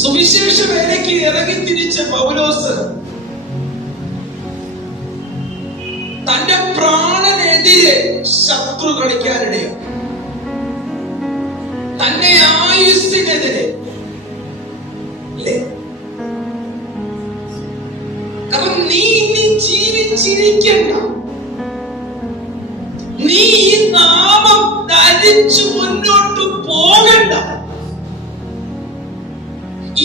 സുവിശേഷ വേലയ്ക്ക് ഇറങ്ങി തിരിച്ച പൗലോസ് തന്റെ പ്രാണനെതിരെ ശത്രു കളിക്കാനിടയാണ്. തന്റെ ആയുസ്സിനെതിരെ. കാരണം നീ ഇനി ജീവിച്ചിരിക്കണ്ട, നീ ഈ നാമം ധരിച്ചു മുന്നോട്ട് പോകണ്ട,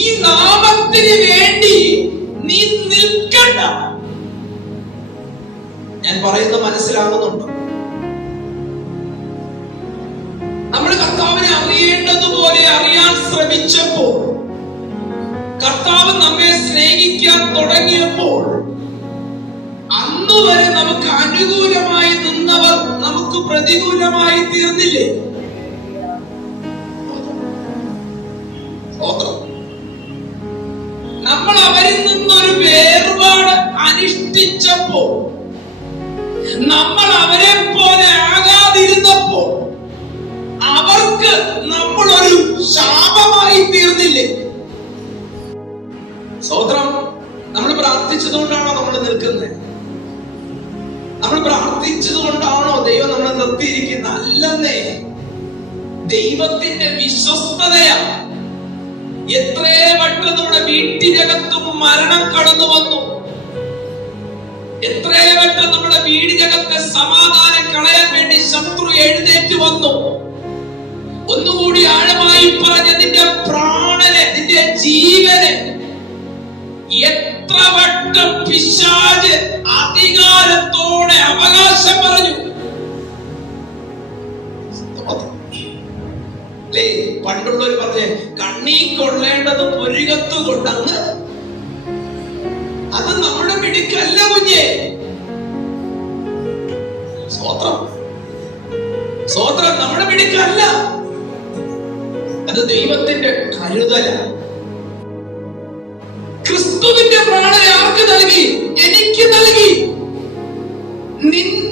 ഈ നാമത്തിന് വേണ്ടി നീ നിൽക്കണ്ട. ഞാൻ പറയുന്നത് മനസ്സിലാകുന്നുണ്ടോ? നമ്മൾ കർത്താവിനെ അറിയേണ്ടതുപോലെ അറിയാൻ ശ്രമിച്ചപ്പോൾ, കർത്താവ് നമ്മെ സ്നേഹിക്കാൻ തുടങ്ങിയപ്പോൾ, അന്ന് വരെ നമുക്ക് അനുകൂലമായി നിന്നവർ നമുക്ക് പ്രതികൂലമായി തീർന്നില്ലേ? നമ്മൾ അവരിൽ നിന്നൊരു വേർപാട് അനുഷ്ഠിച്ചപ്പോൾ, നമ്മൾ അവരെ പോലെ ആകാതിരുന്നപ്പോൾ, അവർക്ക് നമ്മളൊരു ശാപമായി തീർന്നില്ലേ? സ്തോത്രം. നമ്മൾ പ്രാർത്ഥിച്ചതുകൊണ്ടാണോ നമ്മൾ നിൽക്കുന്നത്? നമ്മൾ പ്രാർത്ഥിച്ചതുകൊണ്ടാണോ ദൈവം നമ്മളെ നിർത്തിയിരിക്കുന്നത്? അല്ലെന്നേ. ദൈവത്തിന്റെ വിശ്വസ്തതയാ. എത്രയോ വട്ടം നമ്മുടെ വീട്ടിനകത്തും മരണം കടന്നു വന്നു. എത്രയോ വട്ടം നമ്മുടെ വീടിനകത്തെ സമാധാനം കളയാൻ വേണ്ടി ശത്രു എഴുന്നേറ്റ് വന്നു. ഒന്നുകൂടി ആഴമായി പറഞ്ഞ നിന്റെ പ്രാണനെ, നിന്റെ ജീവനെ എത്ര വട്ടം പിശാച് അധികാരത്തോടെ അവകാശം പറഞ്ഞു. പണ്ടുള്ളവർ പറഞ്ഞേ, കണ്ണീ കൊള്ളേണ്ടത് പൊരുകത്തു കൊണ്ടങ്ങ്. അത് നമ്മുടെ മിടുക്കല്ല കുഞ്ഞേ. സ്തോത്രം, സ്തോത്രം. നമ്മുടെ മിടുക്കല്ല, അത് ദൈവത്തിന്റെ കരുതലാണ്. ക്രിസ്തുവിന്റെ പ്രാണനെ ആർക്ക് നൽകി? എനിക്ക് നൽകി.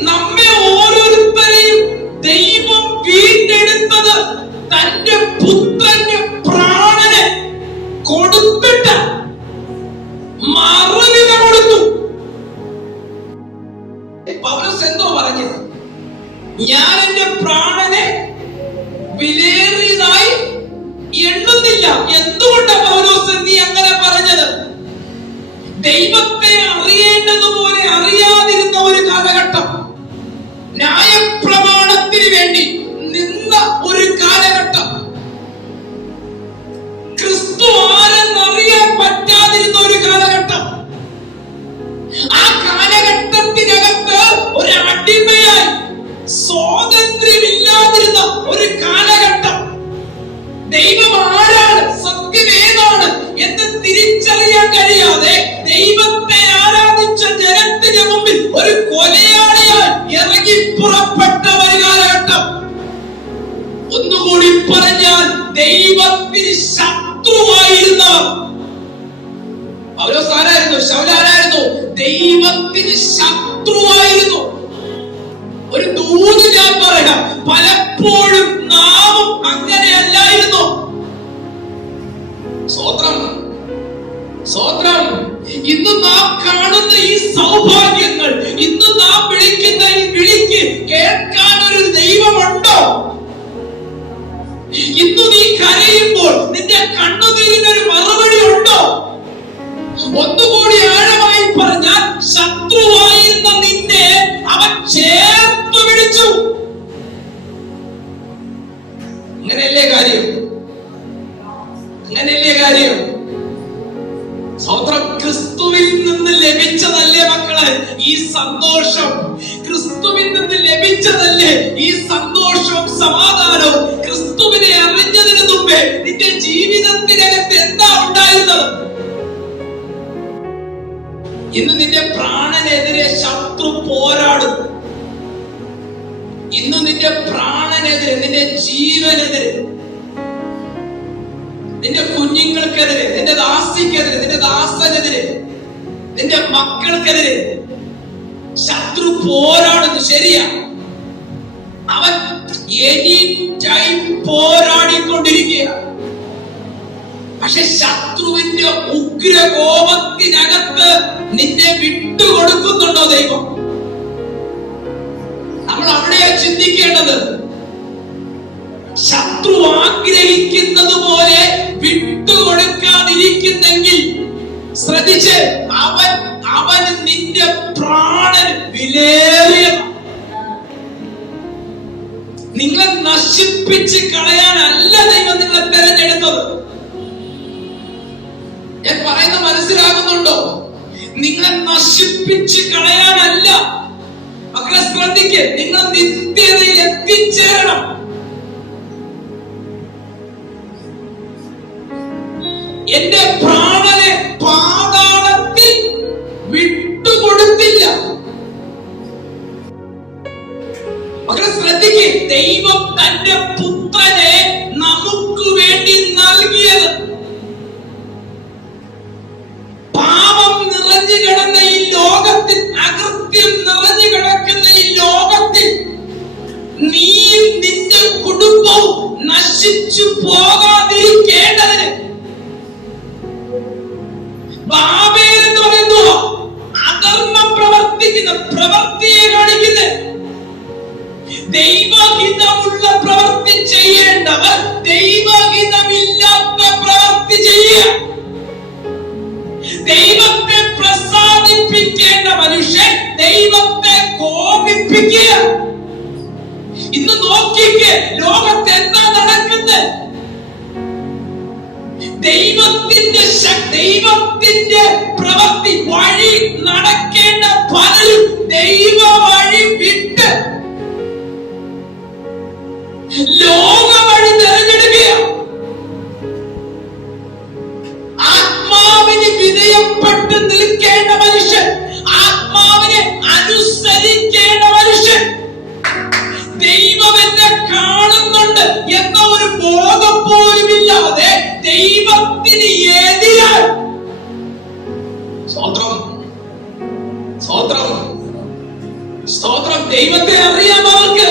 നമ്മെ ഓരോരുത്തരെയും ദൈവം വീണ്ടെടുത്തത് തന്റെ പുത്രന്റെ പ്രാണനെ കൊടുത്തിട്ട് മറുവില കൊടുത്തു. പൗലോസ് എന്തോ പറഞ്ഞത്? ഞാൻ എന്റെ പ്രാണനെ വിലയേറിയതായി എണ്ണുന്നില്ല. എന്തുകൊണ്ടാണ് പൗലോസ് നീ അങ്ങനെ പറഞ്ഞത്? ദൈവത്തെ അറിയേണ്ടതുപോലെ അറിയാതിരുന്ന ഒരു കാലഘട്ടം, ന്യായപ്രമാണത്തിന് വേണ്ടി നിന്ന ഒരു കാലഘട്ടം, ക്രിസ്തു ആരെന്നറിയാൻ പറ്റാതിരുന്ന ഒരു കാലഘട്ടം, ആ കാലഘട്ടത്തിനകത്ത് ഒരു അടിമയായി സ്വാതന്ത്ര്യമില്ലാതിരുന്ന ഒരു കാലഘട്ടം, ദൈവം ആരാണ്, സത്യം ഏതാണ് എന്ന് തിരിച്ചറിയാൻ കഴിയാതെ ദൈവത്തെ ആരാധിച്ച ജനത്തിന് മുമ്പിൽ ഒരു കൊലയാളിയായി ഇറങ്ങി പുറപ്പെട്ട ഒരു കാലഘട്ടം. ഒന്നുകൂടി പറഞ്ഞാൽ ദൈവത്തിന് ശത്രുവായിരുന്നവർ. പൗലോസ് ആരായിരുന്നു? ശൗലാരായിരുന്നു? ദൈവത്തിന് ശത്രുവായിരുന്നു. ഒരു ദൂത് ഞാൻ പറയാം, പലപ്പോഴും നാമും അങ്ങനെയല്ലായിരുന്നു. സ്തോത്രം, സ്തോത്രം. ഇന്ന് നാം കാണുന്ന ഈ സൗഭാഗ്യങ്ങൾ, ഇന്ന് നാം വിളിക്കുന്ന ഈ വിളിക്ക് കേൾക്കാൻ ഒരു ദൈവമുണ്ടോ? ഇന്ന് നീ കരയുമ്പോൾ നിന്റെ കണ്ണുനീരിനൊരു മറുപടി ഉണ്ടോ? ഒന്നുകൂടി ആഴമായി പറഞ്ഞാൽ, ശത്രുവായിരുന്ന നിന്നെ അവൻ ചേർത്തു പിടിച്ചു. അങ്ങനെയല്ലേ കാര്യം? അങ്ങനെയല്ലേ കാര്യം? സ്വന്തം ക്രിസ്തുവിൽ നിന്ന് ലഭിച്ചതല്ലേ മക്കളെ ഈ സന്തോഷം? ക്രിസ്തുവിൽ നിന്ന് ലഭിച്ചതല്ലേ ഈ സന്തോഷവും സമാധാനവും? ക്രിസ്തുവിനെ അറിഞ്ഞതിന് മുമ്പേ നിന്റെ ജീവിതത്തിനകത്ത് എന്താ ഉണ്ടായിരുന്നത്? ഇന്ന് നിന്റെ പ്രാണനെതിരെ ശത്രു പോരാടും. ഇന്ന് നിന്റെ പ്രാണനെതിരെ, നിന്റെ ജീവനെതിരെ, നിന്റെ കുഞ്ഞുങ്ങൾക്കെതിരെ, നിന്റെ ദാസിക്കെതിരെ, നിന്റെ ദാസനെതിരെ, നിന്റെ മക്കൾക്കെതിരെ ശത്രു പോരാടുന്നു. ശരിയാ, അവൻ എനി ടൈം പോരാടിക്കൊണ്ടിരിക്കുക. പക്ഷെ ശത്രുവിന്റെ ഉഗ്രകോപത്തിനകത്ത് നിന്നെ വിട്ടുകൊടുക്കുന്നുണ്ടോ ദൈവം? നമ്മൾ അവിടെയാ ചിന്തിക്കേണ്ടത്. ശത്രു ആഗ്രഹിക്കുന്നത് പോലെ വിട്ടുകൊടുക്കാതിരിക്കുന്നെങ്കിൽ ശ്രദ്ധിച്ച്, അവൻ നിന്റെ പ്രാണൻ വിലയേറിയ. നിങ്ങളെ നശിപ്പിച്ച് കളയാനല്ല ദൈവം നിങ്ങളെ തെരഞ്ഞെടുത്തത്. ഞാൻ പറയുന്ന മനസ്സിലാകുന്നുണ്ടോ? നിങ്ങളെ നശിപ്പിച്ച് കളയാനല്ല. മക്കളെ ശ്രദ്ധിക്ക്, നിങ്ങൾ നിത്യതയിൽ എത്തിച്ചേരണം. എന്റെ പ്രാണനെ പാതാളത്തിൽ വിട്ടുകൊടുത്തില്ല. മക്കളെ ശ്രദ്ധിക്ക്, ദൈവം തന്റെ പുത്രനെ നമുക്ക് വേണ്ടി നൽകിയത്. പാപം നിറഞ്ഞു കിടന്ന ഈ ലോകത്തിൽ, അകൃത്യം നിറഞ്ഞു കിടക്കുന്ന ഈ ലോകത്തിൽ നീയും നിന്റെ കുടുംബവും നശിച്ചു പോകാതിരിക്കേണ്ടതിന് ബാബേൽ എന്ന് പറയുന്നു അധർമ്മം പ്രവർത്തിക്കുന്ന പ്രവൃത്തിയെ കാണിക്കുന്നത്. ദൈവഹിതമുള്ള പ്രവൃത്തി ചെയ്യേണ്ടവർ ദൈവഹിതമില്ലാത്ത പ്രവൃത്തി ചെയ്യുക. ദൈവത്തെ പ്രസാദിപ്പിക്കേണ്ട മനുഷ്യൻ ദൈവത്തെ കോപിപ്പിക്കുക. ഇന്ന് നോക്കിക്കേ, ലോകത്ത് എന്താ നടക്കുന്നത്? ദൈവത്തിന്റെ പ്രവൃത്തി വഴി നടക്കേണ്ട പലരും ദൈവ വഴി വിട്ട് ലോക വഴി തിരഞ്ഞെടുക്കുക. ആത്മാവിന് വിധേയപ്പെട്ട് നിൽക്കേണ്ട മനുഷ്യൻ, ആത്മാവിനെ അനുസരിക്കേണ്ട മനുഷ്യൻ, ദൈവം എന്നെ കാണുന്നുണ്ട് എന്ന ഒരു ബോധം പോലും ഇല്ലാതെ ദൈവത്തിന് എതിരായി. സ്തോത്രം, സ്തോത്രം, സ്തോത്രം. ദൈവത്തെ അറിയാം അവർക്ക്.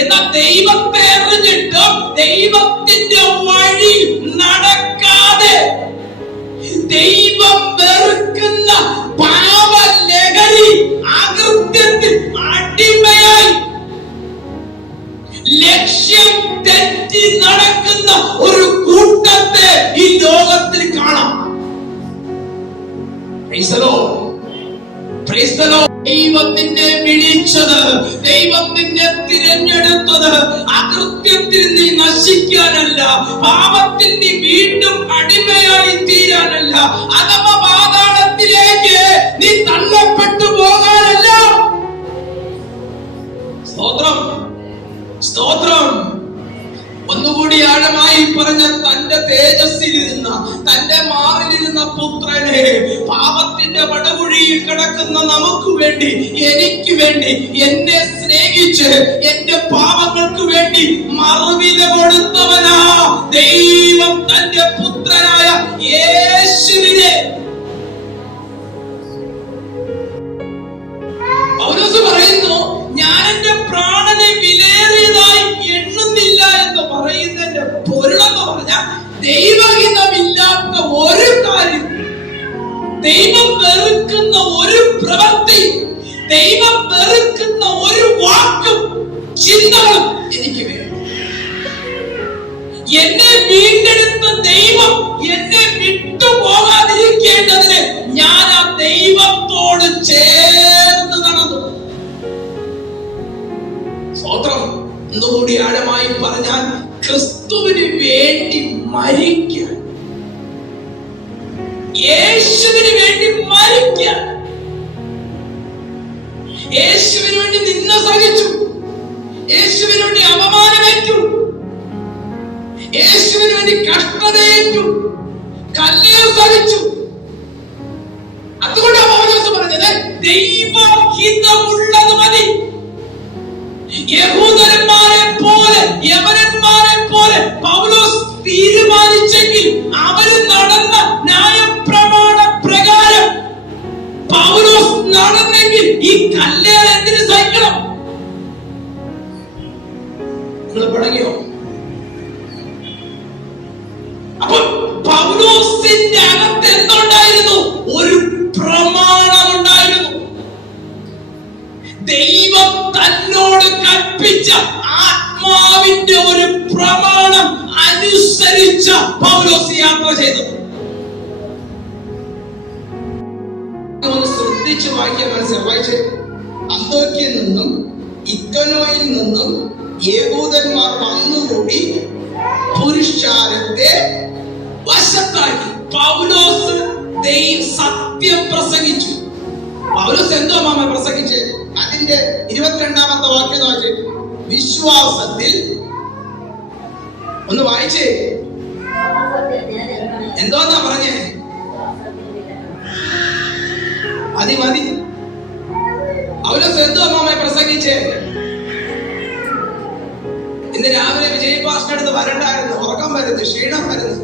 എന്നാൽ ദൈവത്തെ അറിഞ്ഞിട്ടും ദൈവത്തിന്റെ വഴി നടക്കാതെ ദൈവം വെറുക്കുന്ന പാപലഹരി അകൃത്യത്തിൽ അടിമയായി ലക്ഷ്യം തെറ്റി നടക്കുന്ന ഒരു കൂട്ടത്തെ ഈ ലോകത്തിൽ കാണാം. Praise the Lord, praise the Lord. ദൈവം നിന്നെ വിളിച്ചത്, ദൈവം നിന്നെ തിരഞ്ഞെടുത്തത് അകൃത്യത്തിൽ നീ നശിക്കാനല്ല, പാപത്തിൽ നീ വീണ്ടും അടിമയായി തീരാനല്ല, അഥമ പാതാളത്തിലേക്ക് നീ തള്ളപ്പെട്ടു പോകാനല്ല. സ്തോത്രം, സ്തോത്രം. ഒന്നുകൂടി ആഴമായി പറഞ്ഞ, തന്റെ തേജസ്സിലിരുന്ന, തന്റെ മാറിലിരുന്ന പുത്രനെ പാപത്തിന്റെ പടകുഴിയിൽ കിടക്കുന്ന നമുക്ക് വേണ്ടി, എനിക്ക് വേണ്ടി, എന്നെ സ്നേഹിച്ച് എന്റെ പാപങ്ങൾക്ക് വേണ്ടി മറുവില കൊടുത്തവനാ ദൈവം തന്റെ പുത്രനായ യേശുവിനെ. പൗലോസ് പറയുന്നു, ഞാൻ എന്റെ പ്രാണനെ വിലയേറിയതായി എണ്ണുന്നില്ല എന്ന് പറയുന്നതിന്റെ പൊരുളെന്ന് പറഞ്ഞാൽ, ദൈവഹിതമില്ലാത്ത ഒരു കാര്യം, ദൈവം വെറുക്കുന്ന ഒരു പ്രവൃത്തി, ദൈവം വെറുക്കുന്ന ഒരു വാക്കും ചിന്തകളും എനിക്ക് വേണം. എന്നെ വീണ്ടെടുത്ത ദൈവം എന്നെ വിട്ടുപോകാതിരിക്കേണ്ടതിന് ഞാൻ ആ ദൈവത്തോട് ചേർന്ന് നടന്നു. സ്തോത്രം. ഒന്നുകൂടി ആഴമായി പറഞ്ഞാൽ, ക്രിസ്തുവിന് വേണ്ടി മരിക്കാൻ, യേശുവിന് വേണ്ടി മരിക്കാൻ, യേശുവിന് വേണ്ടി നിന്ന സഹിച്ചു, യേശുവിന് വേണ്ടി അപമാനമേറ്റു, യേശുവിന് വേണ്ടി കഷ്ടതയേറ്റു, കല്ലേർ സഹിച്ചു. അതുകൊണ്ടാണ് പൗലോസ് പറഞ്ഞത്, ദൈവഹിതമുള്ളത് മതി. യഹൂദന്മാരെ പോലെ യവനന്മാരെ പോലെ പൗലോസ് തീരുമാനിച്ചെങ്കിൽ അവര് നടന്ന ന്യായപ്രമാണ പ്രകാരം പൗലോസ് നടന്നെങ്കിൽ ഈ കല്ലേർ എന്തിനു സഹിക്കണം? നിങ്ങൾ പടങ്ങിയോ? അപ്പൊ പൗലോസ് പൗലോസിന്റെ അകത്ത് എന്തുണ്ടായിരുന്നു? ഒരു പ്രമാണം ഉണ്ടായിരുന്നു. ദൈവം തന്നോട് കൽപ്പിച്ച ആത്മാവിന്റെ ഒരു പ്രമാണം അനുസരിച്ച പൗലോസ് യാത്ര ചെയ്തു. ഒന്ന് ശ്രദ്ധിച്ച് വായിക്കാൻ മനസ്സിലായി. അന്തോക്യയിൽ നിന്നും ഇക്കോനോയിൽ നിന്നും യഹൂദന്മാർ വന്നുകൂടി പുരുഷാരത്തെ വശത്താക്കി. പൗലോസ് സത്യം പ്രസംഗിച്ചു. പൗലോസ് എന്തോ പ്രസംഗിച്ച് അതിന്റെ 22ാമത്തെ വാക്യം വായിച്ചേ. വിശ്വാസത്തിൽ ഒന്ന് വായിച്ചേ. എന്തോന്നാ പറഞ്ഞേ? മതി മതി. പൗലോസ് എന്തോ പ്രസംഗിച്ചേ? ഇന്ന് രാവിലെ വിജയ് പാസ്റ്റർ അടുത്ത് വരണ്ടായിരുന്നു, ഉറക്കം വരുന്നു, ക്ഷീണം വരുന്നു.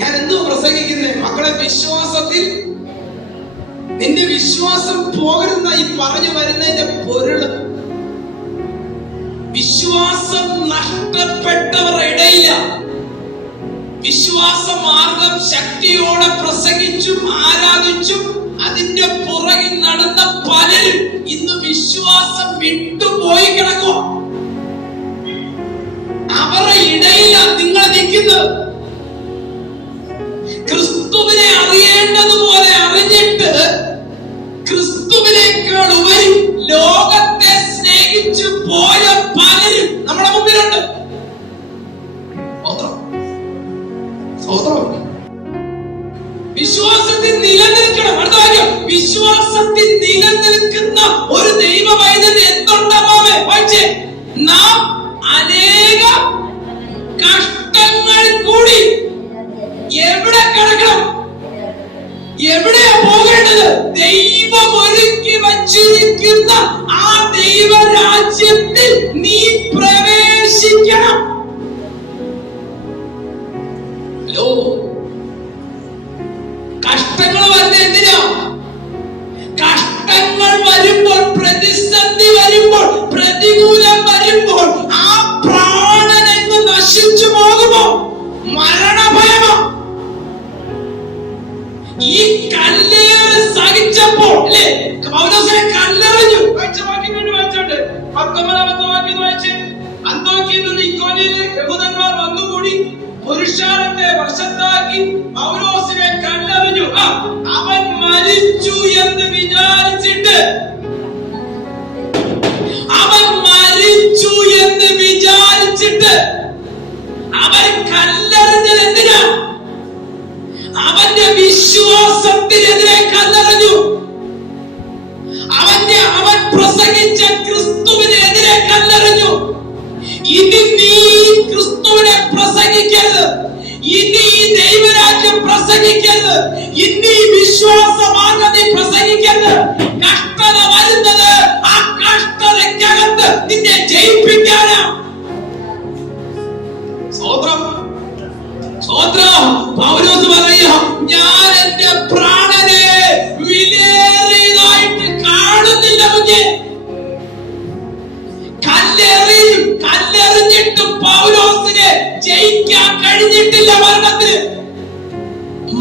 ഞാൻ എന്തോ പ്രസംഗിക്കുന്നേ? മക്കളെ, വിശ്വാസത്തിൽ നിന്റെ വിശ്വാസം പോകരുന്ന ഈ പറഞ്ഞു വരുന്നതിന്റെ പൊരുള്. വിശ്വാസം നഷ്ടപ്പെട്ടവരുടെ ഇടയില്ല. വിശ്വാസ മാർഗം ശക്തിയോടെ പ്രസംഗിച്ചും ആരാധിച്ചും അതിന്റെ പുറകിൽ നടന്ന പലരും ഇന്ന് വിശ്വാസം വിട്ടുപോയി കിടക്കുക. അവരുടെ ഇടയിലാണ് നിങ്ങൾ നിൽക്കുന്നത്. ക്രിസ്തുവിനെ അറിയേണ്ടതുപോലെ അറിഞ്ഞിട്ട് ക്രിസ്തുവിനേക്കാൾ ഉപരി ലോകത്തെ സ്നേഹിച്ചു പോയ പലരും നമ്മുടെ മുമ്പിലുണ്ട്. വിശ്വാസത്തിൽ നിലനിൽക്കണം. അടുത്ത കാര്യം, വിശ്വാസത്തിൽ നിലനിൽക്കുന്ന ഒരു ദൈവ വൈദ്യന് എന്തുണ്ടാവേ? നാം അനേക കഷ്ടങ്ങൾ കൂടി എവിടെ കിടക്കണം? എവിടെയാ പോകേണ്ടത്? ദൈവം ഒരുക്കി വച്ചിരിക്കുന്ന ആ ദൈവരാജ്യത്തിൽ നീ പ്രവേശിക്കണം. കഷ്ടങ്ങൾ വരുന്നത് എന്തിനാ? കഷ്ടങ്ങൾ വരുമ്പോൾ, പ്രതിസന്ധി വരുമ്പോൾ, പ്രതികൂലം വരുമ്പോൾ ആ പ്രാണൻ എന്ന് നശിച്ചു പോകുമോ? മരണഭയമോ? ഈ കല്ലേറ് സഹിച്ചപ്പോൾ അല്ലേ പൗലോസിനെ കല്ലെറിഞ്ഞു. വായിച്ചോണ്ട് 19ാമത്തെ വാക്യം വായിച്ച്. അന്തോക്യയിൽ നിന്ന് ഇക്കോന്യയിലെ യഹൂദന്മാർ വന്നുകൂടി പുരുഷാരത്തെ വശത്താക്കി പൗലോസിനെ കല്ലെറിഞ്ഞു. അവൻ മരിച്ചു എന്ന് വിചാരിച്ചിട്ട് അവൻ കല്ലെറിഞ്ഞത് എന്തിനാ? അവന്റെ വിശ്വാസത്തിനെതിരെ കല്ലെറിഞ്ഞു. അവൻ പ്രസംഗിച്ച ക്രിസ്തുവിനെതിരെ കല്ലെറിഞ്ഞു. ഇനി നീ ക്രിസ്തുവിനെ പ്രസംഗിക്കരുത്, ഇനി ഈ ദൈവരാജ്യം പ്രസംഗിക്കരുത്, ഇനി ഈ വിശ്വാസമാണ് നീ പ്രസംഗിക്കരുത്. കഷ്ടത വരുന്നത് ആ കഷ്ടതയ്ക്കകത്ത് നിന്നെ ജയിപ്പിക്കാനാ. പൗലോസ് പറയുക, ഞാൻ എന്റെ പ്രാണനെ വിലയേറിയതായിട്ട് കാണുന്നില്ല. കല്ലെറിഞ്ഞിട്ടും പൗലോസിനെ ജയിക്കാൻ കഴിഞ്ഞിട്ടില്ല. മരണത്തിന്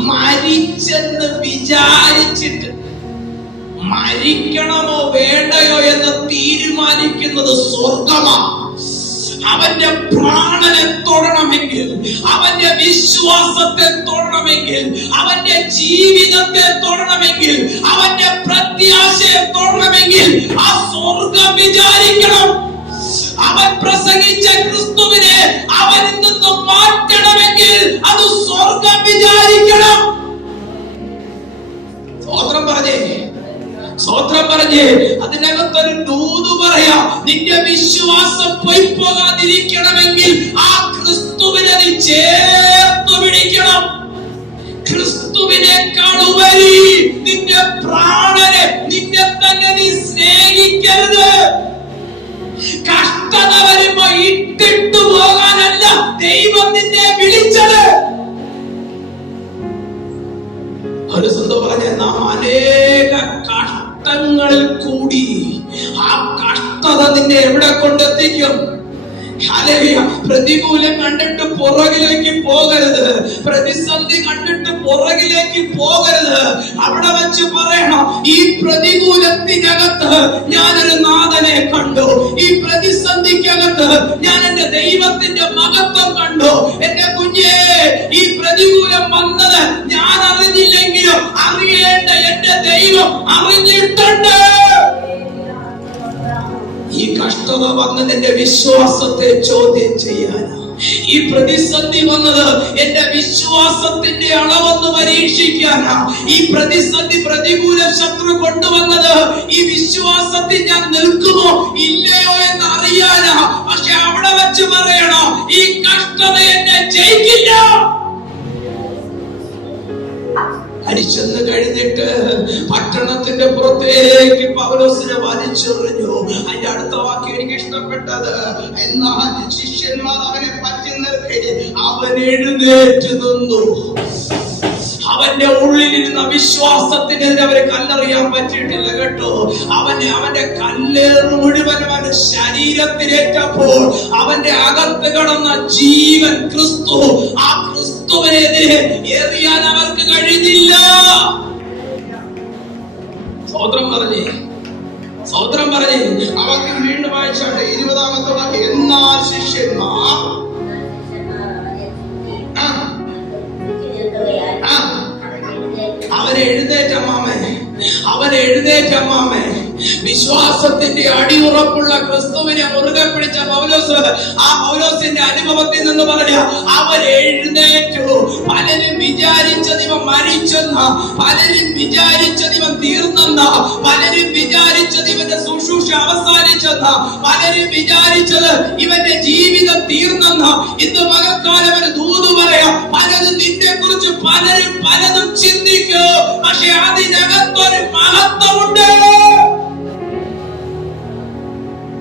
മരിച്ചെന്ന് വിചാരിച്ചിട്ട് മരിക്കണമോ വേണ്ടയോ എന്ന് തീരുമാനിക്കുന്നത് സ്വർഗമാണ്. അവന്റെ പ്രാണനെ തൊടണമെങ്കിൽ, അവന്റെ വിശ്വാസത്തെ തൊടണമെങ്കിൽ, അവന്റെ ജീവിതത്തെ തൊടണമെങ്കിൽ, അവന്റെ പ്രത്യാശയെ തൊടണമെങ്കിൽ ആ സ്വർഗം വിചാരിക്കണം. അവൻ പ്രസംഗിച്ച ക്രിസ്തുവിനെ അവനിൽ നിന്നും മാറ്റണമെങ്കിൽ അത് സ്വർഗം വിചാരിക്കണം. സ്തോത്രം പറഞ്ഞേ. അതിനകത്തൊരു ദൂത് പറയാ, നിന്റെ വിശ്വാസം പൊയ്പോകാതിരിക്കണമെങ്കിൽ ആ ക്രിസ്തുവിനെ നീ ചേർത്ത് പിടിക്കണം. ക്രിസ്തുവിനേക്കാൾ ഉപരി നിന്റെ പ്രാണനെ, നിന്നെ തന്നെ നീ സ്നേഹിക്കരുത്. കഷ്ടത വരുമ്പോ ഇട്ടിട്ടു പോകാനല്ല ദൈവം നിന്നെ വിളിച്ചത്. ഒരു സ്വന്തം പറഞ്ഞ നാം അനേക കഷ്ടങ്ങളിൽ കൂടി ആ കഷ്ടത നിന്നെ എവിടെ കൊണ്ടെത്തിക്കും? പ്രതികൂലം കണ്ടിട്ട് പുറകിലേക്ക് പോകരുത്, പ്രതിസന്ധി കണ്ടിട്ട് പുറകിലേക്ക് പോകരുത്. അവിടെ വെച്ച് പറയണം, ഈ പ്രതികൂലത്തിനകത്ത് ഞാനൊരു നാഥനെ കണ്ടു, ഈ പ്രതിസന്ധിക്കകത്ത് ഞാൻ എന്റെ ദൈവത്തിന്റെ മഹത്വം കണ്ടു. എന്റെ കുഞ്ഞേ, ഈ പ്രതികൂലം വന്നത് ഞാൻ അറിഞ്ഞില്ലെങ്കിലും അറിയേണ്ട എന്റെ ദൈവം അറിഞ്ഞിട്ടുണ്ട്. ഈ കഷ്ടത വന്നത് എന്റെ വിശ്വാസത്തെ ചോദ്യം ചെയ്യാനാ. ഈ പ്രതിസന്ധി വന്നത് എന്റെ വിശ്വാസത്തിന്റെ അളവൊന്ന് പരീക്ഷിക്കാനാ. ഈ പ്രതിസന്ധി, പ്രതികൂല ശത്രു കൊണ്ടുവന്നത് ഈ വിശ്വാസത്തിൽ ഞാൻ നിൽക്കുമോ ഇല്ലയോ എന്ന് അറിയാനാ. പക്ഷെ അവിടെ വെച്ച് പറയണോ, ഈ കഷ്ടത എന്നെ ജയിക്കില്ല. അടിച്ചെന്ന് കഴിഞ്ഞിട്ട് പട്ടണത്തിന്റെ പുറത്തേക്ക് പൗലോസിനെ വലിച്ചെറിഞ്ഞു. അതിന്റെ അടുത്ത വാക്ക് എനിക്ക് ഇഷ്ടപ്പെട്ടത്, എന്നാൽ ശിഷ്യന്മാർ അവനെ പറ്റി നിർത്തി അവൻ എഴുന്നേറ്റ് നിന്നു. അവന്റെ ഉള്ളിലിരുന്ന വിശ്വാസത്തിനെതിരെ അവരെ കല്ലെറിയാൻ പറ്റിയിട്ടില്ല കേട്ടോ. അവന്റെ കല്ലേറ് മുഴുവനും അവന്റെ ശരീരത്തിലേറ്റപ്പോൾ അവന്റെ അകത്ത് കിടന്ന ജീവൻ ക്രിസ്തു, ആ ക്രിസ്തുവിനെതിരെ എറിയാൻ അവർക്ക് കഴിഞ്ഞില്ല. സ്തോത്രം പറഞ്ഞേ, സ്തോത്രം പറഞ്ഞേ. അവർക്ക് വീണ്ടും വായിച്ചാട്ടെ 20-ാമത്തെ വാക്യം, എന്നാൽ ശിഷ്യന്മാർ അവൻ എഴുന്നേറ്റമ്മാമേ. വിശ്വാസത്തിന്റെ അടിയുറപ്പുള്ള ക്രിസ്തുവിനെ മുറുകെ പിടിച്ച പൗലോസ്, ആ പൗലോസിന്റെ അനുഭവത്തിൽ നിന്ന് പറഞ്ഞ അവൻ എഴുന്നേറ്റു. പലരും വിചാരിച്ചത് ഇവൻ മരിച്ചെന്ന, പലരും വിചാരിച്ചത് ഇവൻ തീർന്നെന്ന, പലരും വിചാരിച്ചത് ഇവന്റെ ശുശ്രൂഷ അവസാനിച്ചെന്ന, പലരും വിചാരിച്ചത് ഇവന്റെ ജീവിതം തീർന്നെന്ന. ഇന്ന് പകൽക്കാലം ഒരു ദൂത് പറയാം, പലതും നിന്നെ കുറിച്ച് പലരും പലതും ചിന്തിക്കൂ, പക്ഷെ അതിനകത്തൊരു മഹത്വമുണ്ട്.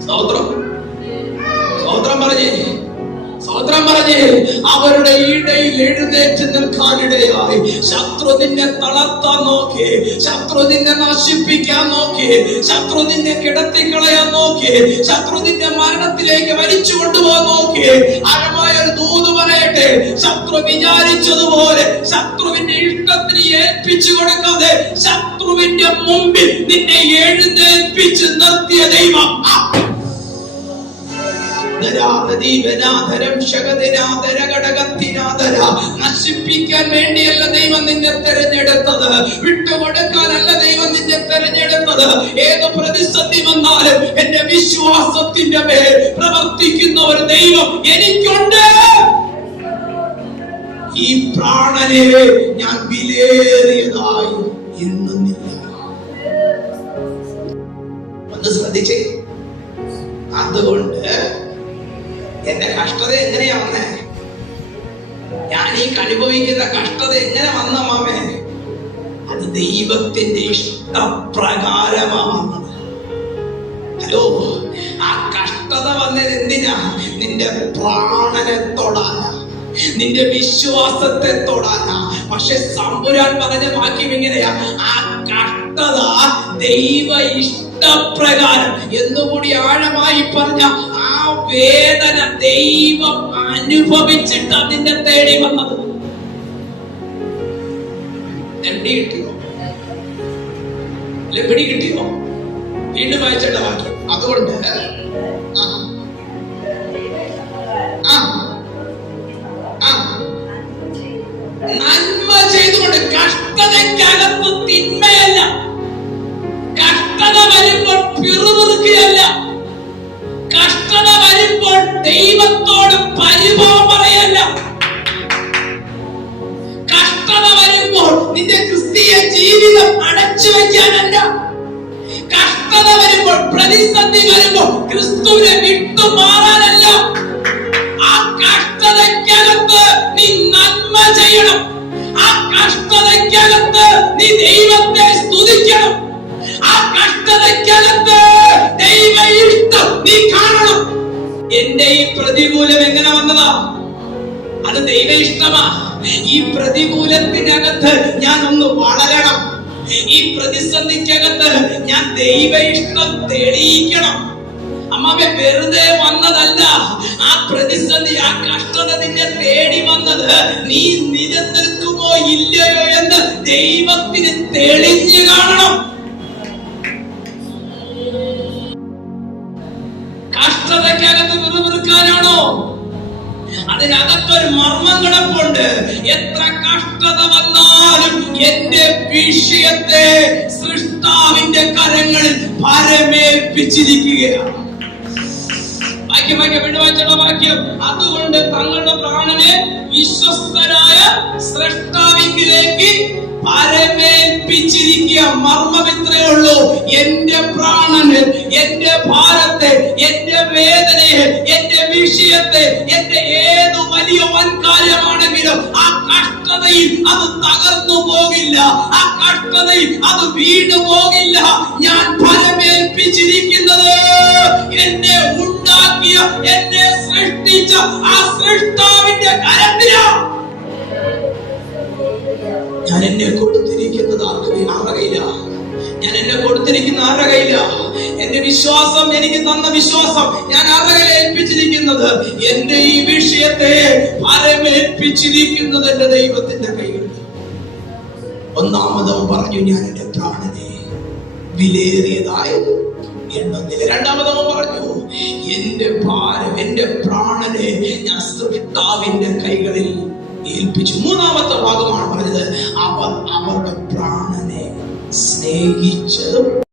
സ്തോത്രം, സ്തോത്രം പറഞ്ഞേ, സ്തോത്രം പറഞ്ഞേ. അവരുടെ ഇടയിൽ എഴുന്നേറ്റ് നിൽക്കാനിടയായി. ശത്രു നിന്നെ തളർത്താൻ നോക്കി, ശത്രു നിന്നെ നശിപ്പിക്കാൻ നോക്കി, ശത്രു നിന്നെ കിടത്തിക്കളയാൻ നോക്കി, ശത്രു നിന്നെ മരണത്തിലേക്ക് വലിച്ചു കൊണ്ടുപോകാൻ നോക്കി. ആഴമായ ഒരു ദൂത് പറയട്ടെ, ശത്രു വിചാരിച്ചതുപോലെ ശത്രുവിന്റെ ഇഷ്ടത്തിന് ഏൽപ്പിച്ചു കൊടുക്കാതെ ശത്രുവിന്റെ മുമ്പിൽ നിന്നെ എഴുന്നേൽപ്പിച്ച് നിർത്തിയ ദൈവം നശിപ്പിക്കാൻ വേണ്ടിയല്ല ദൈവം നിന്നെ തെരഞ്ഞെടുത്തത്, വിട്ടുകൊടുക്കാനല്ല ദൈവം നിന്നെ തെരഞ്ഞെടുത്തത്. ഏത് പ്രതിസന്ധി വന്നാലും എന്റെ വിശ്വാസത്തിന്റെ മേൽ പ്രവർത്തിക്കുന്ന ഒരു ദൈവം എനിക്കുണ്ട്. ഈ പ്രാണനെ ഞാൻ വിലയേറിയതായി എണ്ണുന്നില്ല. ഒന്ന് ശ്രദ്ധിച്ചേ. അതുകൊണ്ട് എന്റെ കഷ്ടത എങ്ങനെയാ വന്നേ? ഞാൻ ഈ അനുഭവിക്കുന്ന കഷ്ടത എങ്ങനെ വന്ന മാമേ? അത് ദൈവത്തിന്റെ ഇഷ്ടപ്രകാരമാണ്. ഹലോ, ആ കഷ്ടത വന്നത് എന്തിനാ? നിന്റെ പ്രാണനെ തൊടാനാ, നിന്റെ വിശ്വാസത്തെ തൊടാനാ. പക്ഷെ തമ്പുരാൻ പറഞ്ഞ വാക്യം എങ്ങനെയാ? ആ കഷ്ടത ദൈവ ഇഷ്ടപ്രകാരം. എന്നുകൂടി ആഴമായി പറഞ്ഞ ആ വേദന ദൈവം അനുഭവിച്ചിട്ട് അതിന്റെ തേടി വന്നത്. പിടി കിട്ടിയോ? പിടി കിട്ടിയോ? വീണ്ടും വായിച്ചിട്ട വാക്യം. അതുകൊണ്ട് നന്മ ചെയ്തുകൊണ്ട്, കഷ്ടതയ്ക്കകത്ത് തിന്മയല്ല, കഷ്ടത വരുമ്പോൾ പിറുപിറുക്കുകയല്ല, കഷ്ടത വരുമ്പോൾ ദൈവത്തോട് പരിഭവം പറയല്ല, കഷ്ടത വരുമ്പോൾ നിന്റെ ക്രിസ്തീയ ജീവിതം അടച്ചു വയ്ക്കാനല്ല, കഷ്ടത വരുമ്പോൾ, പ്രതിസന്ധി വരുമ്പോൾ ക്രിസ്തുവിനെ വിട്ടുമാറാനല്ല. ആ കഷ്ടതയ്ക്കകത്ത് നീ നന്മ ചെയ്യണം, ആ കഷ്ടതയ്ക്കകത്ത് നീ ദൈവത്തെ സ്തുതിക്കണം, ആ കഷ്ടതയ്ക്കകത്ത് ദൈവ ഇഷ്ടം നീ കാണണം. എന്റെ ഈ പ്രതികൂലം എങ്ങനെ വന്നതാ? അത് ദൈവ ഇഷ്ടമാ. ഈ പ്രതികൂലത്തിനകത്ത് ഞാൻ ഒന്ന് വളരണം, ഈ പ്രതിസന്ധിക്കകത്ത് ഞാൻ ദൈവ ഇഷ്ടം തെളിയിക്കണം. അമ്മാവെ വെറുതെ വന്നതല്ല ആ പ്രതിസന്ധി, ആ കഷ്ടത നിന്നെ തേടി വന്നത്. നീ നിലനിൽക്കുമോ ഇല്ലയോ എന്ന് ദൈവത്തിന് തെളിഞ്ഞു കാണണം. കഷ്ടതയ്ക്കകത്ത് വിറുവിറുക്കാനാണോ? അതിനകത്തൊരു മർമ്മം കിടപ്പുണ്ട്. എത്ര കഷ്ടത വന്നാലും എന്റെ വിഷയത്തെ സൃഷ്ടാവിന്റെ കരങ്ങളിൽ പരമേൽപ്പിച്ചിരിക്കുകയാണ്. വാക്യം. അതുകൊണ്ട് തങ്ങളുടെ പ്രാണനെ വിശ്വസ്തനായ സ്രഷ്ടാവിലേക്ക് പരമേൽപ്പിച്ചിരിക്കുക. മർമ്മം ഇത്രയേ ഉള്ളൂ. എന്റെ പ്രാണന്, എന്റെ ഭാരത്തെ, എന്റെ വേദനയെ, എന്റെ വിഷയത്തെ, എന്റെ ഏത് വലിയ വൻകാര്യമാണെങ്കിലും ആ കഷ്ടതയിൽ അത് തകർന്നു പോകില്ല, ആ കഷ്ടതയിൽ അത് വീണു പോകില്ല. ഞാൻ പരമേൽപ്പിച്ചിരിക്കുന്നത് എന്നെ ഉണ്ടാക്കിയ, എന്നെ സൃഷ്ടിച്ച ആ സൃഷ്ടാവിന്റെ കരത്തിലാണ്. ഞാൻ എന്നെ കൊടുത്തിരിക്കുന്നത് ആരുടെയില്ല. ഞാൻ എന്നെ കൊടുത്തിരിക്കുന്ന ആരുടെ കയ്യില? എന്റെ വിശ്വാസം, എനിക്ക് തന്ന വിശ്വാസം ഞാൻ ആരുടെ കയ്യിൽ ഏൽപ്പിച്ചിരിക്കുന്നത്? എന്റെ ഈ വിഷയത്തെ പരമേൽപ്പിച്ചിരിക്കുന്നത് എന്റെ ദൈവത്തിന്റെ കയ്യിൽ. ഒന്നാമതവൻ പറഞ്ഞു, ഞാൻ എന്റെ പ്രാണനെ വിലയേറിയതായത് എണ്ണുന്നില്ല. രണ്ടാമതവൻ പറഞ്ഞു, എന്റെ ഭാരം, എന്റെ പ്രാണനെ ഞാൻ സൃഷ്ടാവിന്റെ കൈകളിൽ ഏൽപ്പിച്ചു. മൂന്നാമത്തെ ഭാഗമാണ് പറഞ്ഞത്, അവൻ അവരുടെ പ്രാണനെ സ്നേഹിച്ചതും